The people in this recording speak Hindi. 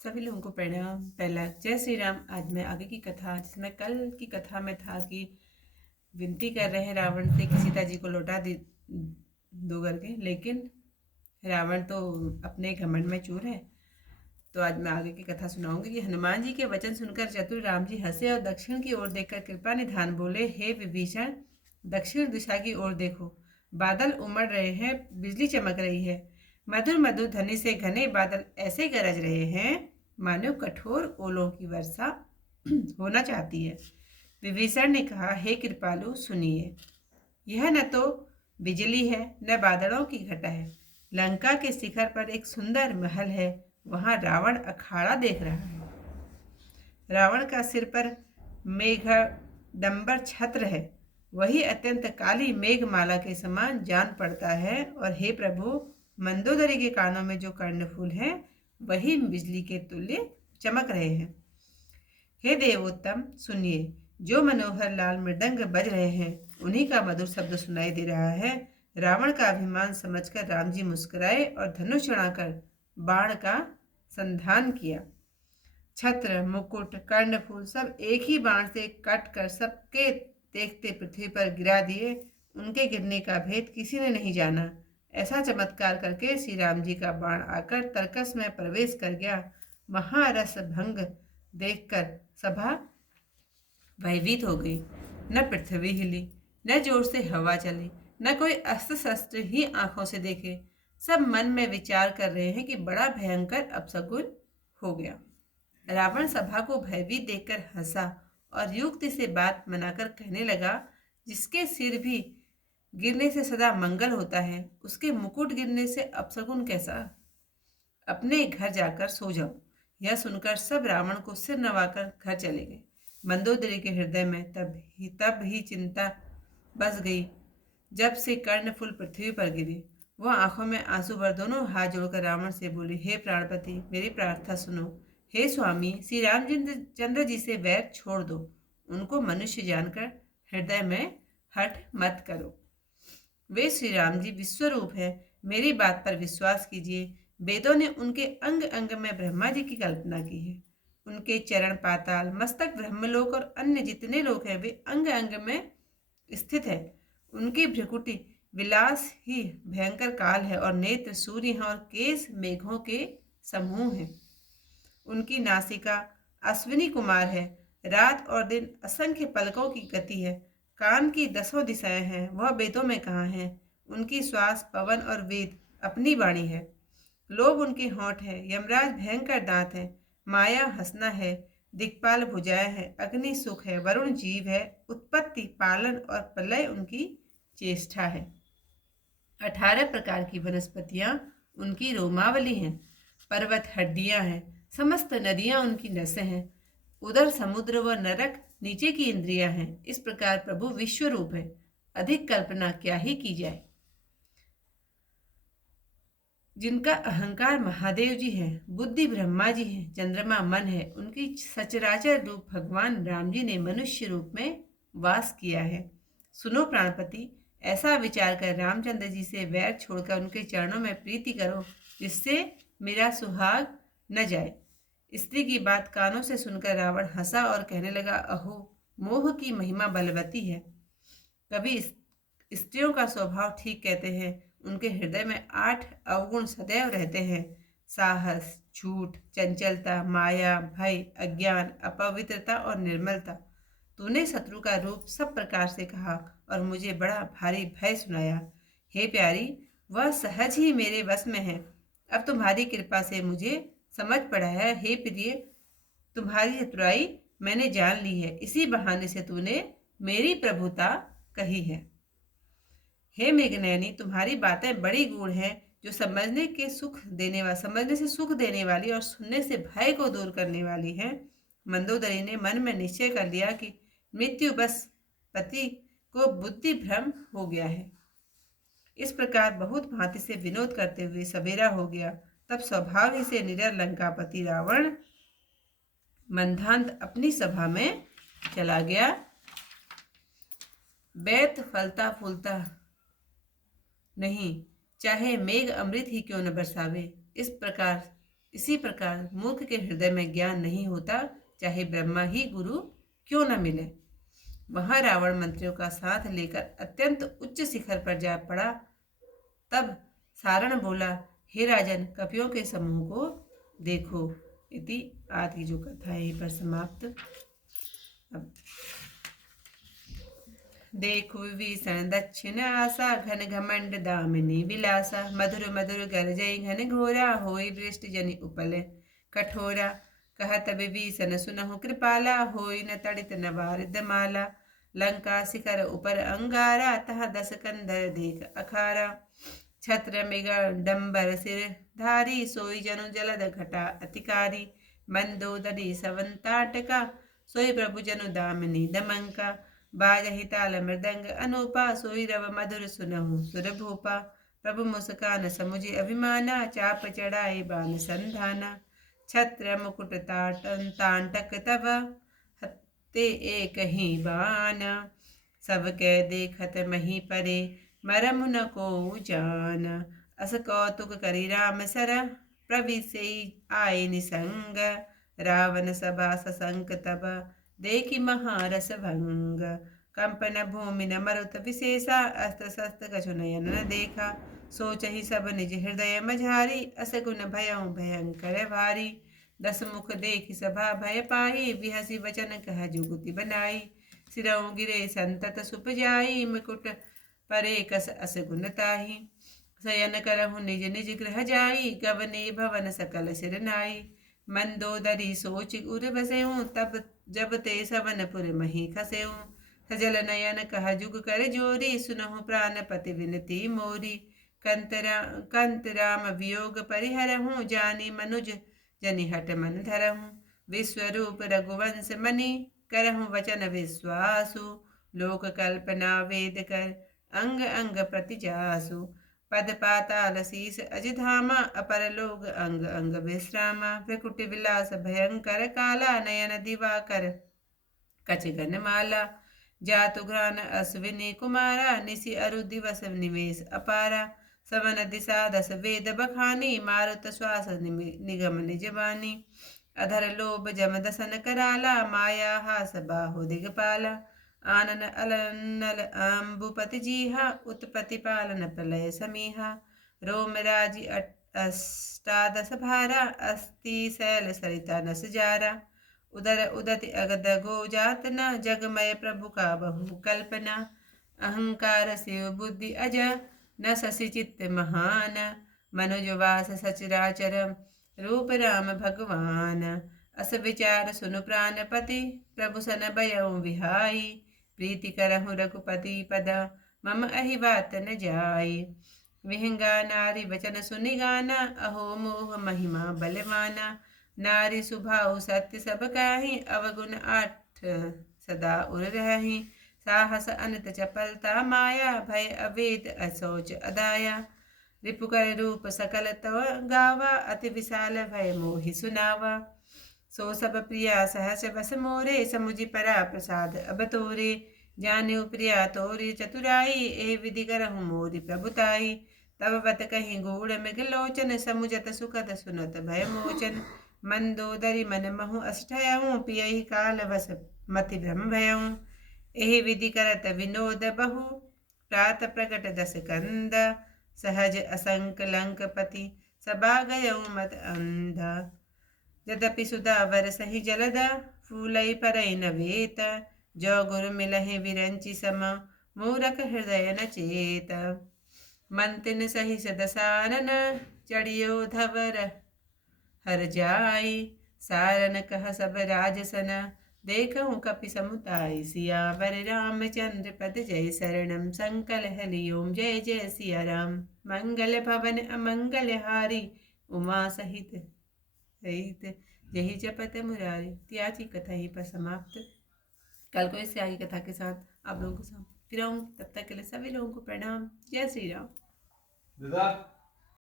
सभी लोगों को प्रणाम। पहला जय श्री राम। आज मैं आगे की कथा, जिसमें कल की कथा में था कि विनती कर रहे हैं रावण से कि सीता जी को लौटा दो करके, लेकिन रावण तो अपने घमंड में चूर है। तो आज मैं आगे की कथा सुनाऊंगी कि हनुमान जी के वचन सुनकर चतुर राम जी हंसे और दक्षिण की ओर देखकर कृपा निधान बोले, हे विभीषण, दक्षिण दिशा की ओर देखो, बादल उमड़ रहे हैं, बिजली चमक रही है, मधुर मधुर ध्वनि से घने बादल ऐसे गरज रहे हैं मानो कठोर ओलों की वर्षा होना चाहती है। विभीषण ने कहा, हे कृपालु सुनिए, यह न तो बिजली है न बादलों की घटा है। लंका के शिखर पर एक सुंदर महल है, वहां रावण अखाड़ा देख रहा है। रावण का सिर पर मेघडंबर छत्र है, वही अत्यंत काली मेघमाला के समान जान पड़ता है। और हे प्रभु, मंदोदरी के कानों में जो कर्णफूल हैं वही बिजली के तुल्य चमक रहे हैं। हे देवोत्तम सुनिए, जो मनोहर लाल मृदंग बज रहे हैं उन्हीं का मधुर शब्द सुनाई दे रहा है। रावण का अभिमान समझकर राम जी मुस्कुराए और धनुष चढ़ाकर बाण का संधान किया। छत्र, मुकुट, कर्णफूल सब एक ही बाण से कट कर सबके देखते पृथ्वी पर गिरा दिए। उनके गिरने का भेद किसी ने नहीं जाना। ऐसा चमत्कार करके श्री राम जी का बाण आकर तरकस में प्रवेश कर गया। महारस भंग देखकर सभा भयभीत हो गई। न पृथ्वी हिली, न जोर से हवा चली, न कोई अस्त्र शस्त्र ही आंखों से देखे। सब मन में विचार कर रहे हैं कि बड़ा भयंकर अपशकुन हो गया। रावण सभा को भयभीत देखकर हंसा और युक्ति से बात मनाकर कहने लगा, जिसके सिर भी गिरने से सदा मंगल होता है, उसके मुकुट गिरने से अपशकुन कैसा? अपने घर जाकर सो जाओ। यह सुनकर सब रावण को सिर नवाकर घर चले गए। मंदोदरी के हृदय में तब ही चिंता बस गई जब से कर्णफूल पृथ्वी पर गिरे। वह आंखों में आंसू भर दोनों हाथ जोड़कर रावण से बोली, हे प्राणपति, मेरी प्रार्थना सुनो। हे स्वामी, श्री रामचंद्र जी से वैर छोड़ दो, उनको मनुष्य जानकर हृदय में हठ मत करो। वे श्री राम जी विश्वरूप है, मेरी बात पर विश्वास कीजिए। वेदों ने उनके अंग अंग में ब्रह्मा जी की कल्पना की है। उनके चरण पाताल, मस्तक ब्रह्मलोक और अन्य जितने लोक हैं वे अंग अंग में स्थित है। उनकी भ्रिकुटी विलास ही भयंकर काल है और नेत्र सूर्य हैं और केस मेघों के समूह हैं। उनकी नासिका अश्विनी कुमार है, रात और दिन असंख्य पलकों की गति है। कान की 10 दिशाएं हैं, वह वेदों में कहाँ हैं। उनकी श्वास पवन और वेद अपनी वाणी है। लोभ उनके होंठ है, यमराज भयंकर दांत है, माया हंसना है, दिक्पाल भुजाएं है, अग्नि सुख है, वरुण जीव है, उत्पत्ति पालन और प्रलय उनकी चेष्टा है। 18 प्रकार की वनस्पतियां उनकी रोमावली हैं, पर्वत हड्डियां हैं, समस्त नदियां उनकी नसें हैं, उधर समुद्र व नरक नीचे की इंद्रियां हैं। इस प्रकार प्रभु विश्व रूप है, अधिक कल्पना क्या ही की जाए। जिनका अहंकार महादेव जी है, बुद्धि ब्रह्मा जी है, चंद्रमा मन है, उनकी सचराचर रूप भगवान राम जी ने मनुष्य रूप में वास किया है। सुनो प्राणपति, ऐसा विचार कर रामचंद्र जी से वैर छोड़कर उनके चरणों में प्रीति करो, जिससे मेरा सुहाग न जाए। स्त्री की बात कानों से सुनकर रावण हंसा और कहने लगा, अहो, मोह की महिमा बलवती है। कभी स्त्रियों का स्वभाव ठीक कहते हैं, उनके हृदय में 8 अवगुण सदैव रहते हैं, साहस, झूठ, चंचलता, माया, भय, अज्ञान, अपवित्रता और निर्मलता। तूने शत्रु का रूप सब प्रकार से कहा और मुझे बड़ा भारी भय सुनाया। हे प्यारी, वह सहज ही मेरे वश में है। अब तुम्हारी कृपा से मुझे समझ पड़ा है। हे प्रिय, तुम्हारी चतुराई मैंने जान ली है, इसी बहाने से तूने मेरी प्रभुता कही है। हे मेघनयनी, तुम्हारी बातें बड़ी गूढ़ हैं, जो समझने से सुख देने वाली और सुनने से भय को दूर करने वाली हैं। मंदोदरी ने मन में निश्चय कर लिया कि मृत्यु बस पति को बुद्धि भ्रम हो गया है। इस प्रकार बहुत भांति से विनोद करते हुए सवेरा हो गया। तब स्वभाव ही से निडर लंकापति रावण मंदान्त अपनी सभा में चला गया। बैत फलता फूलता नहीं, चाहे मेघ अमृत ही क्यों न बरसावे। इस प्रकार इसी प्रकार मूर्ख के हृदय में ज्ञान नहीं होता, चाहे ब्रह्मा ही गुरु क्यों न मिले। वहां रावण मंत्रियों का साथ लेकर अत्यंत उच्च शिखर पर जा पड़ा। तब सारण बोला, हे राजन, कपियों के समूह को देखो। इति आदि जो कथा है यहीं पर समाप्त। अब देखो विभीषण दक्षिण आशा, घन घमंड दामिनी विलासा। मधुर मधुर गरजई घन घोरा, होई दृष्टि जनि उपल कठोरा। कहत विभीषण सुनहु कृपाला, होई न तड़ित न वारिद माला। लंका शिखर उपर अंगारा, तह दस कंधर देख अखारा। छत्र मृगडंबर सिर धारी, सोई जनु जलद घटा अतिकारी। मंदोदरी सवंताटका, सोई प्रभु जनु दामिनी दमंका। बाजहि ताल मृदंग अनूपा, सोई रव मधुर सुनहु सुर भूपा। प्रभु मुस्कान समुझि अभिमाना, चाप चढ़ाई बान संधाना। छत्र मुकुट तांटक तब, हत्ते एक ही बान। सब कै देखत मही परे, मरम न को जान। अस कौतुक करी राम सर, प्रविशई आए निसंग। रावण सभा ससंक तब, देखि महारस भंग। कंपन भूमि न मरुत विशेषा, अस्त्र शस्त्र कछु नयन न देखा। सोचहि सब निज हृदय मझारी, अस गुण भयउ भयंकर भारी। दस मुख देखि सभा भय पाई, बिहसी वचन कह जुगुति बनाई। सिरौं गिरे संतत सुप जाई, मुकुट परे कस अस गुण ताही। शयन करहु निज निज गृह जाई, गवने भवन सकल सिर नाई। मंदोदरी सोच उर बसेऊं, तब जब ते सवनपुर मही खसेऊं। सजल नयन कह जुग कर जोरी, सुनहु प्राणपति विनती मोरी। कंत राम वियोग परिहरहूँ, जानी मनुज जनि हट मन धरहूँ। विश्वरूप रघुवंश मनि, करहूँ वचन विश्वासु। लोक कल्पना वेद कर, अंग अंग प्रति जासु। पद पाताल शीस अजिधामा, अपर लोग अंग अंग विश्रामा। प्रकुटि विलास भयंकर काला, नयन दिवाकर कचगन माला। जातु घ्रान अश्विनी कुमारा, निशि अरु दिवस निवेश अपारा। सवन दिशा दस वेद बखानी, मारुत श्वास निगम निज बानी। अधर लोभ जम दसन कराला, माया हास बाहु दिगपाला। आनन अलनल अम्बुपति जीहा, उत्पत्ति पालन प्रलय समीहा। रोम राजि अष्टादश भारा, अस्ति शैल सरिता नस जारा। उदर उदति अगद गो जातना, जगमय प्रभु का बहु कल्पना। अहंकार शिव बुद्धि अज, न शशि चित्त महान। मनुज वास सचराचर, रूप राम भगवान। अस विचार सुनु प्राणपति, प्रभु सन भयउ विहाई। प्रीति करहु रघुपति पद, मम अहि बात न जाई। विहंगा नारी वचन सुनि गाना, अहो मोह महिमा बलवाना। नारी सुभाउ सत्य सब काही, अवगुण आठ सदा उर रही। साहस अनत चपलता माया, भय अवेद अशौच अदाया। रिपुकर रूप सकल तव गावा, अति विशाल भय मोहि सुनावा। सो सब प्रिया सहस बस मोरे, समुझि परा प्रसाद अब तोरे। जान्यु प्रिया तोरी चतुराई, ए विधि करहु मोरि प्रभुताई। तब बत कहीं गूढ़ मृगलोचन, समुझत सुखद सुनत भय मोचन। मंदोदरी मन महु अष्टयऊँ, पियहि काल वस मति भ्रम भयऊँ। एहि विधि करत विनोद बहु, प्रात प्रकट दस कंद। सहज असंक लंकपति, सबा गयऊँ मत अंध। यद्यपि सुधा बरसहि जलद, फूलई परई नवेत। जो गुरु मिलहि विरंचि सम, मूरख हृदय न चेत। मंतिन सही सदसानन, चढ़ियो धवर हर जाई। सारन कह सब राजसन, देखहु कपि समुताई। सियावर रामचंद्र पद जय, शरणम संकल हलिओम जय जय सिया राम। मंगल भवन अमंगल हारी, उमा सहित सहित यही जपत मुरारी। त्याची कथा यहीं पर समाप्त। कल को इससे आगे कथा के साथ आप लोगों को फिर आऊंगी। तब तक के लिए सभी लोगों को प्रणाम। जय श्री राम।